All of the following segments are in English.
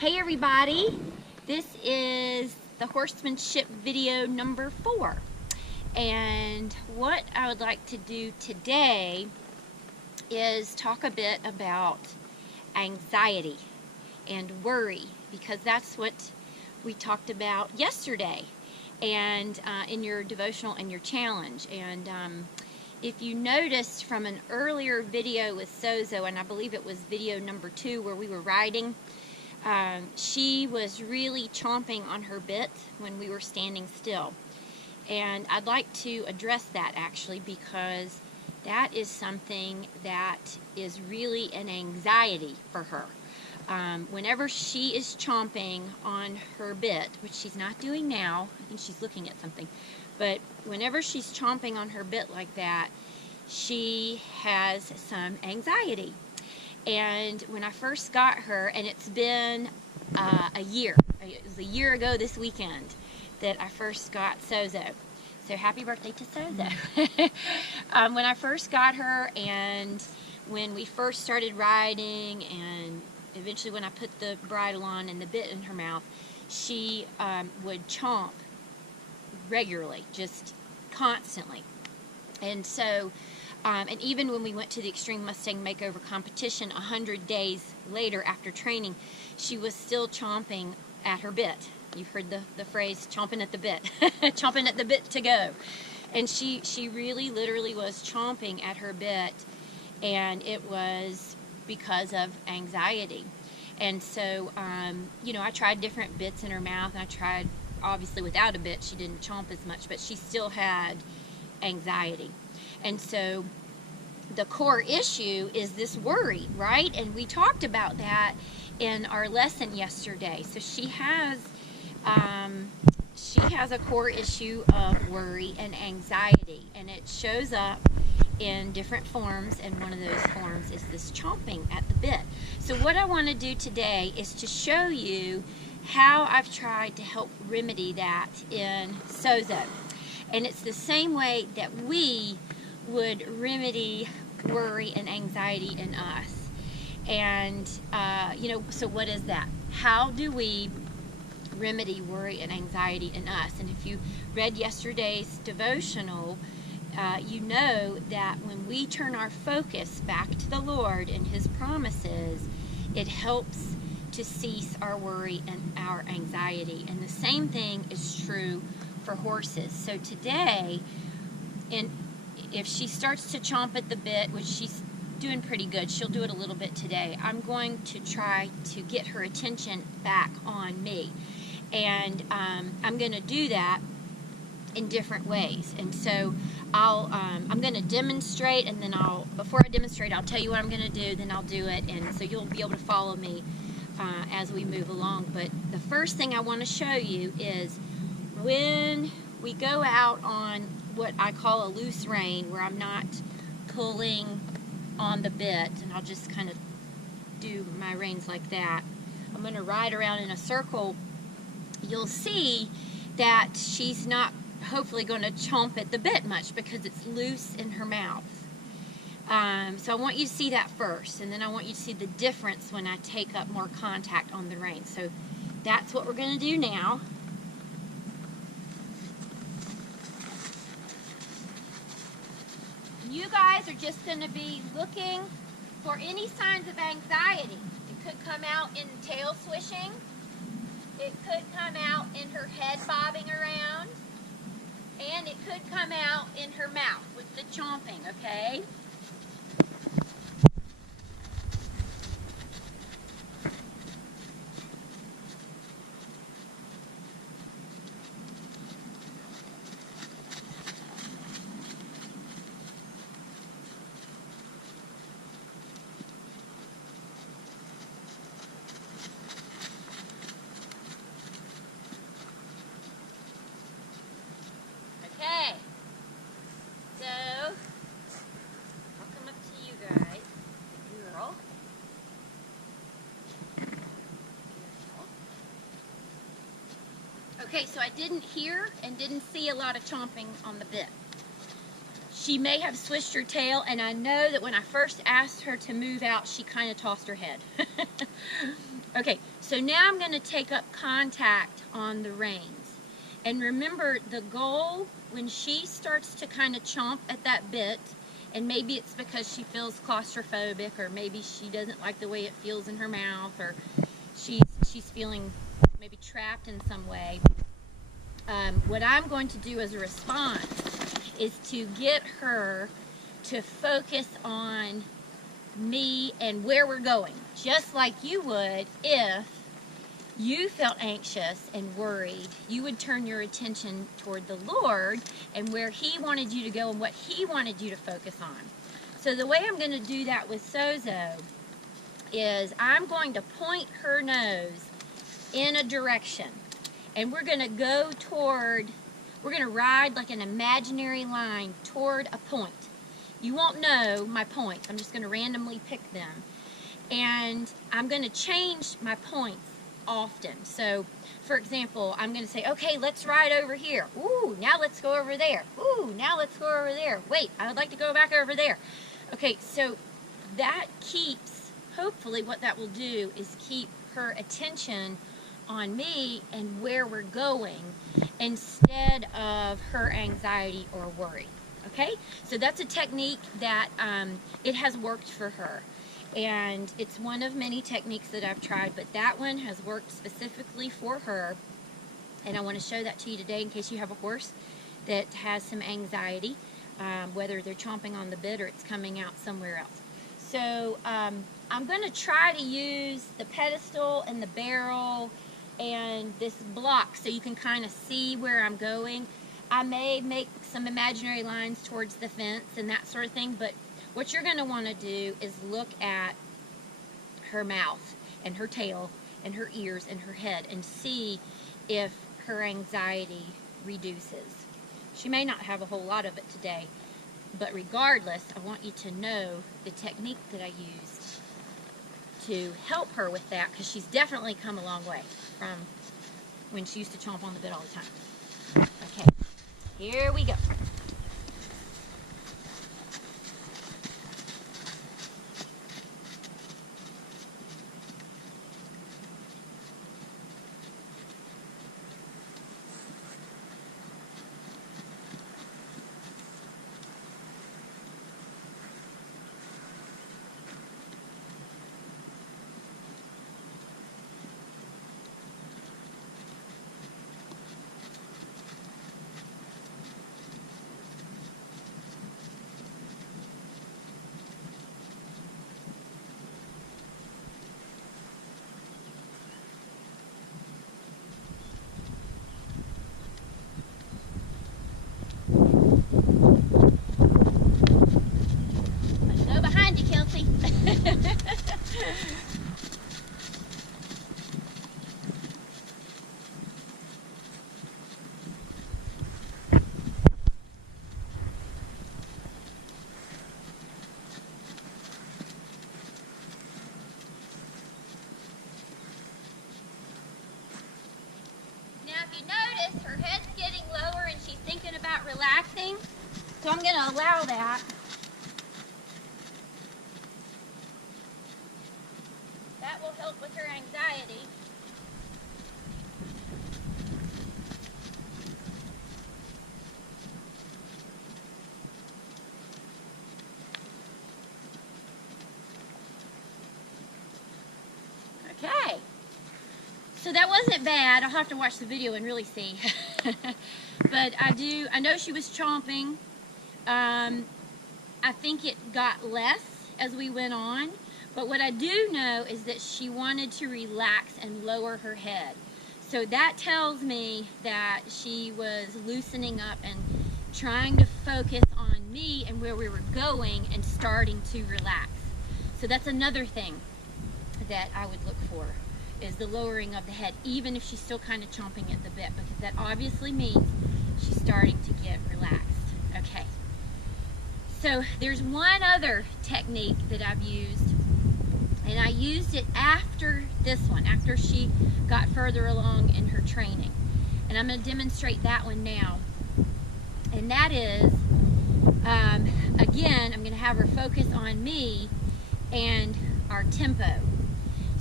Hey everybody, this is the Horsemanship video number 4, and what I would like to do today is talk a bit about anxiety and worry, because that's what we talked about yesterday and in your devotional and your challenge. And if you noticed from an earlier video with Sozo, and I believe it was video number 2 where we were riding, she was really chomping on her bit when we were standing still. And I'd like to address that actually, because that is something that is really an anxiety for her. Whenever she is chomping on her bit, which she's not doing now, I think she's looking at something, but whenever she's chomping on her bit like that, she has some anxiety. And when I first got her, and it's been a year, it was a year ago this weekend that I first got Sozo. So happy birthday to Sozo. When I first got her, and when we first started riding, and eventually when I put the bridle on and the bit in her mouth, she would chomp regularly, just constantly. And so and even when we went to the Extreme Mustang Makeover competition 100 days later after training, she was still chomping at her bit. You've heard the phrase, chomping at the bit, chomping at the bit to go. And she really literally was chomping at her bit, and it was because of anxiety. And so, you know, I tried different bits in her mouth, and I tried, obviously without a bit, she didn't chomp as much, but she still had anxiety. And so the core issue is this worry, right? And we talked about that in our lesson yesterday. So she has a core issue of worry and anxiety, and it shows up in different forms, and one of those forms is this chomping at the bit. So what I want to do today is to show you how I've tried to help remedy that in Sozo. And it's the same way that we would remedy worry and anxiety in us. And you know, so what is that? How do we remedy worry and anxiety in us? And if you read yesterday's devotional, you know that when we turn our focus back to the Lord and His promises, it helps to cease our worry and our anxiety. And the same thing is true for horses. So today, if she starts to chomp at the bit, which she's doing pretty good, she'll do it a little bit today, I'm going to try to get her attention back on me. And I'm going to do that in different ways. And so I'm going to demonstrate, and then before I demonstrate, I'll tell you what I'm going to do, then I'll do it, and so you'll be able to follow me as we move along. But the first thing I want to show you is when we go out on what I call a loose rein, where I'm not pulling on the bit, and I'll just kind of do my reins like that. I'm going to ride around in a circle. You'll see that she's not hopefully going to chomp at the bit much because it's loose in her mouth. So I want you to see that first, and then I want you to see the difference when I take up more contact on the rein. So that's what we're going to do now. You guys are just going to be looking for any signs of anxiety. It could come out in tail swishing. It could come out in her head bobbing around. And it could come out in her mouth with the chomping, okay? Okay, so I'll come up to you guys, girl. Okay, so I didn't hear and didn't see a lot of chomping on the bit. She may have swished her tail, and I know that when I first asked her to move out, she kind of tossed her head. Okay, So now I'm going to take up contact on the reins. And remember, the goal when she starts to kind of chomp at that bit, and maybe it's because she feels claustrophobic, or maybe she doesn't like the way it feels in her mouth, or she's feeling maybe trapped in some way. What I'm going to do as a response is to get her to focus on me and where we're going, just like you would if you felt anxious and worried. You would turn your attention toward the Lord and where He wanted you to go and what He wanted you to focus on. So the way I'm going to do that with Sozo is I'm going to point her nose in a direction, and we're going to go toward, we're going to ride like an imaginary line toward a point. You won't know my points. I'm just going to randomly pick them. And I'm going to change my points often. So, for example, I'm going to say, okay, let's ride over here. Ooh, now let's go over there. Ooh, now let's go over there. Wait, I would like to go back over there. Okay, so that keeps, hopefully what that will do is keep her attention on me and where we're going instead of her anxiety or worry. Okay, so that's a technique that it has worked for her, and it's one of many techniques that I've tried, but that one has worked specifically for her, and I want to show that to you today in case you have a horse that has some anxiety, whether they're chomping on the bit or it's coming out somewhere else. So I'm going to try to use the pedestal and the barrel and this block so you can kind of see where I'm going. I may make some imaginary lines towards the fence and that sort of thing, but what you're going to want to do is look at her mouth and her tail and her ears and her head and see if her anxiety reduces. She may not have a whole lot of it today, but regardless, I want you to know the technique that I used to help her with that, because she's definitely come a long way from when she used to chomp on the bit all the time. Okay. Here we go. If you notice, her head's getting lower and she's thinking about relaxing, so I'm going to allow that. That will help with her anxiety. Okay. So that wasn't bad. I'll have to watch the video and really see. But I know she was chomping. I think it got less as we went on. But what I do know is that she wanted to relax and lower her head. So that tells me that she was loosening up and trying to focus on me and where we were going and starting to relax. So that's another thing that I would look for, is the lowering of the head, even if she's still kind of chomping at the bit, because that obviously means she's starting to get relaxed. Okay. So there's one other technique that I've used, and I used it after this one, after she got further along in her training. And I'm going to demonstrate that one now. And that is, again, I'm going to have her focus on me and our tempo.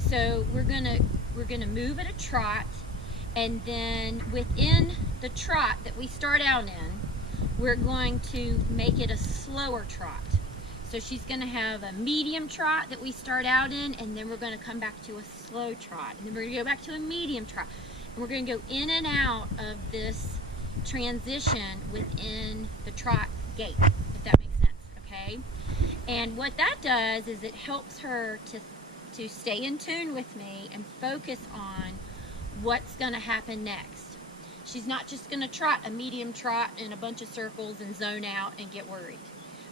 So we're going going to move at a trot, and then within the trot that we start out in, we're going to make it a slower trot. So she's going to have a medium trot that we start out in, and then we're going to come back to a slow trot, and then we're going to go back to a medium trot, and we're going to go in and out of this transition within the trot gait, if that makes sense, okay? And what that does is it helps her to stay in tune with me and focus on what's going to happen next. She's not just going to trot a medium trot in a bunch of circles and zone out and get worried.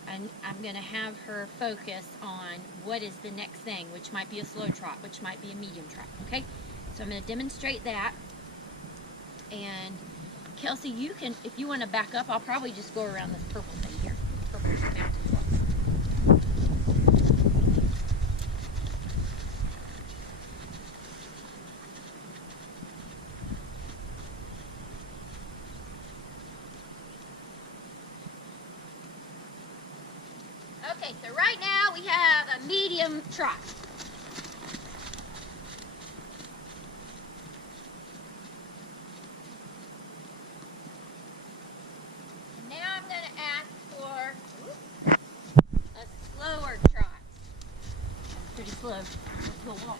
And I'm going to have her focus on what is the next thing, which might be a slow trot, which might be a medium trot, okay? So I'm going to demonstrate that. And Kelsey, you can, if you want to back up, I'll probably just go around this purple thing here. Purple mountain floor. Okay, so right now we have a medium trot. And now I'm going to ask for a slower trot. That's pretty slow. Let's go walk.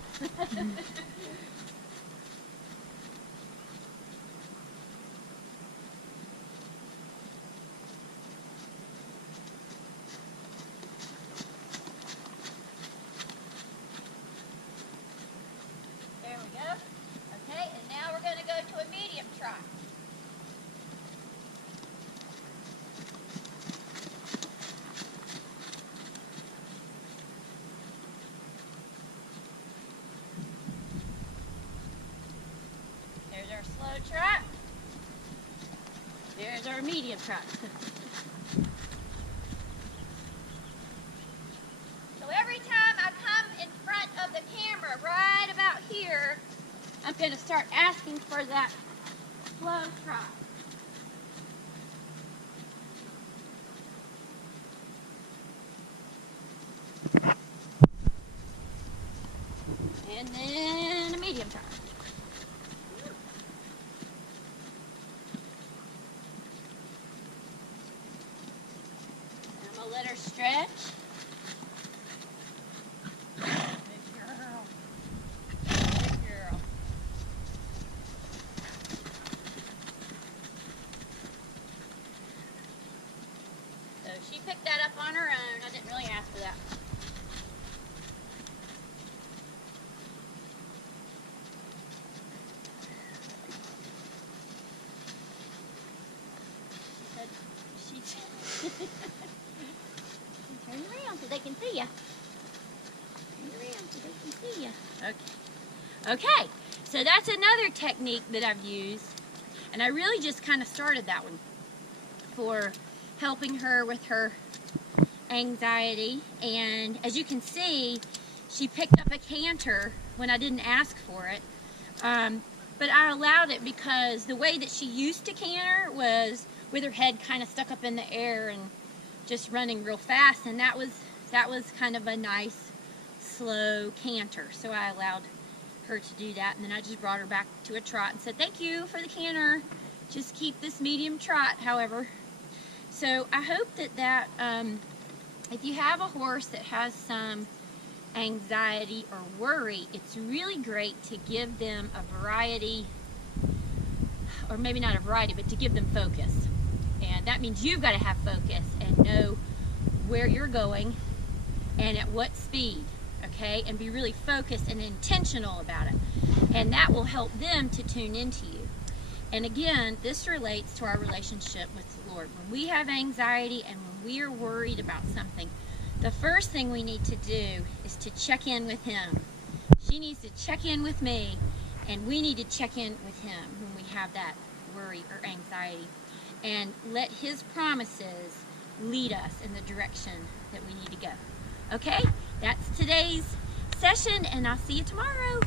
Okay, and now we're going to go to a medium trot. There's our slow trot. There's our medium trot. So every time I come in front of the camera, right about here, I'm going to start asking for that slow trot. And then a medium trot. And I'm going to let her stretch. She picked that up on her own. I didn't really ask for that. Turn around so they can see you. Turn around so they can see you. Okay. Okay. So that's another technique that I've used. And I really just kind of started that one for helping her with her anxiety. And as you can see, she picked up a canter when I didn't ask for it. But I allowed it because the way that she used to canter was with her head kind of stuck up in the air and just running real fast, and that was kind of a nice slow canter. So I allowed her to do that, and then I just brought her back to a trot and said, thank you for the canter. Just keep this medium trot, however. So I hope that if you have a horse that has some anxiety or worry, it's really great to give them a variety, or maybe not a variety, but to give them focus. And that means you've got to have focus and know where you're going and at what speed, okay? And be really focused and intentional about it. And that will help them to tune into you. And again, this relates to our relationship with the Lord. When we have anxiety and when we are worried about something, the first thing we need to do is to check in with Him. She needs to check in with me, and we need to check in with Him when we have that worry or anxiety. And let His promises lead us in the direction that we need to go. Okay? That's today's session, and I'll see you tomorrow.